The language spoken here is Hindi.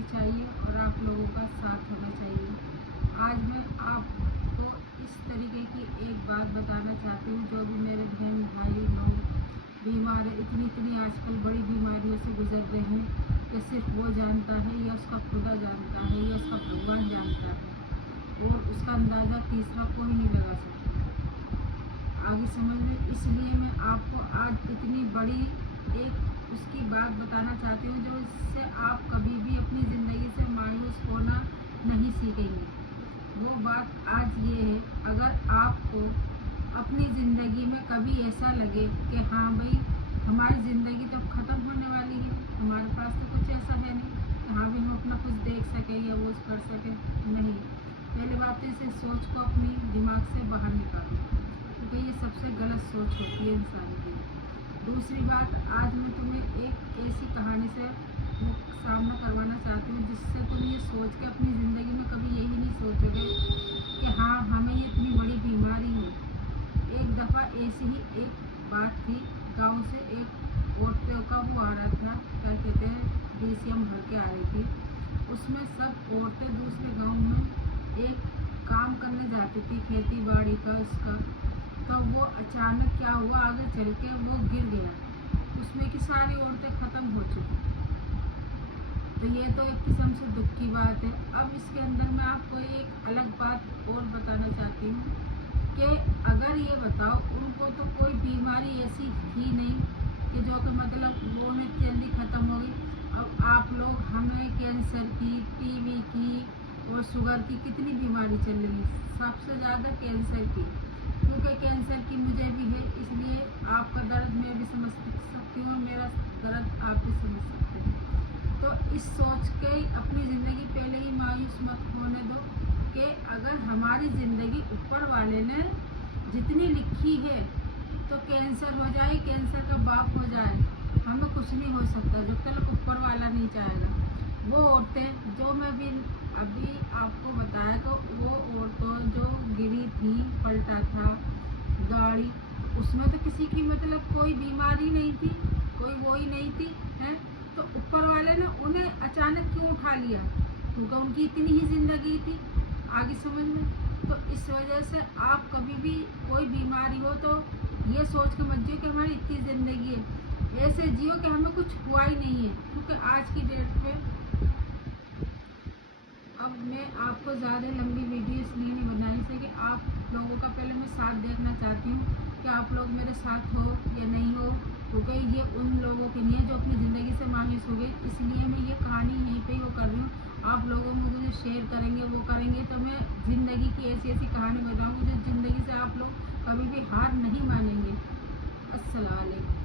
होनी चाहिए और आप लोगों का साथ होना चाहिए। आज मैं आपको इस तरीके की एक बात बताना चाहती हूँ, जो भी मेरे बहन भाई लोग बीमार है, इतनी आजकल बड़ी बीमारियों से गुजर रहे हैं कि सिर्फ वो जानता है या उसका खुदा जानता है या उसका भगवान जानता है, और उसका अंदाज़ा तीसरा कोई नहीं लगा सकता। आगे समझ में, इसलिए मैं आपको आज इतनी बड़ी एक उसकी बात बताना चाहती हूँ जो इससे आप कभी भी अपनी ज़िंदगी से मायूस होना नहीं सीखेंगे। वो बात आज ये है, अगर आपको अपनी ज़िंदगी में कभी ऐसा लगे कि हाँ भाई हमारी ज़िंदगी तो ख़त्म होने वाली है, हमारे पास तो कुछ ऐसा है नहीं कि हाँ भाई हम अपना कुछ देख सकें या वो कर सकें, नहीं। पहले बात तो इसे सोच को अपनी दिमाग से बाहर निकालो, क्योंकि ये सबसे गलत सोच होती है इंसान की। दूसरी बात, आज मैं तुम्हें एक ऐसी कहानी से वो सामना करवाना चाहती हूँ जिससे तुम ये सोच के अपनी ज़िंदगी में कभी यही नहीं सोचोगे कि हाँ हमें ये इतनी बड़ी बीमारी है। एक दफ़ा ऐसी ही एक बात थी, गांव से एक औरतों का वो आ रहा था, क्या कहते हैं, DCM भर के आ रही थी। उसमें सब औरतें दूसरे गांव में एक काम करने जाती थी, खेती बाड़ी का उसका। तो वो अचानक क्या हुआ, आगे चल के वो गिर गया, उसमें की सारी औरतें ख़त्म हो चुकी। तो ये तो एक किस्म से दुख की बात है। अब इसके अंदर मैं आपको एक अलग बात और बताना चाहती हूँ कि अगर ये बताओ उनको तो कोई बीमारी ऐसी ही नहीं कि जो कि मतलब वो में जल्दी ख़त्म हो गई। अब आप लोग हमें कैंसर की, टीबी की और शुगर की कितनी बीमारी चल रही है, सबसे ज़्यादा कैंसर की, क्योंकि कैंसर की मुझे भी है, इसलिए आपका दर्द मैं भी समझ सकती हूँ, मेरा दर्द आप भी समझ सकते हैं। तो इस सोच के अपनी ज़िंदगी पहले ही मायूस मत होने दो कि अगर हमारी ज़िंदगी ऊपर वाले ने जितनी लिखी है तो कैंसर हो जाए, कैंसर का बाप हो जाए, हमें कुछ नहीं हो सकता जब तक ऊपर वाला नहीं चाहेगा। वो औरतें जो मैं भी अभी आपको बताया कि वो औरतों जो गिरी थी, पलटा था गाड़ी, उसमें तो किसी की मतलब कोई बीमारी नहीं थी, कोई वो ही नहीं थी है। तो ऊपर वाले ने उन्हें अचानक क्यों उठा लिया, क्योंकि उनकी इतनी ही ज़िंदगी थी। आगे समझ में, तो इस वजह से आप कभी भी कोई बीमारी हो तो ये सोच के मत जियो कि हमारी इतनी ज़िंदगी है, ऐसे जियो कि हमें कुछ हुआ ही नहीं है। क्योंकि आज की डेट पे, अब मैं आपको ज़्यादा लंबी वीडियो इसलिए नहीं बनाई थी कि आप लोगों का पहले मैं साथ देखना चाहती हूँ कि आप लोग मेरे साथ हो या नहीं हो, क्योंकि ये उन लोगों के लिए जो अपनी ज़िंदगी से मायूस हो गए। इसलिए मैं ये कहानी यहीं पे ही वो कर रही हूँ। आप लोगों में मुझे शेयर करेंगे, वो करेंगे, तो मैं ज़िंदगी की ऐसी ऐसी कहानी बताऊँगी जो ज़िंदगी से आप लोग कभी भी हार नहीं मानेंगे। अस्सलाम वालेकुम।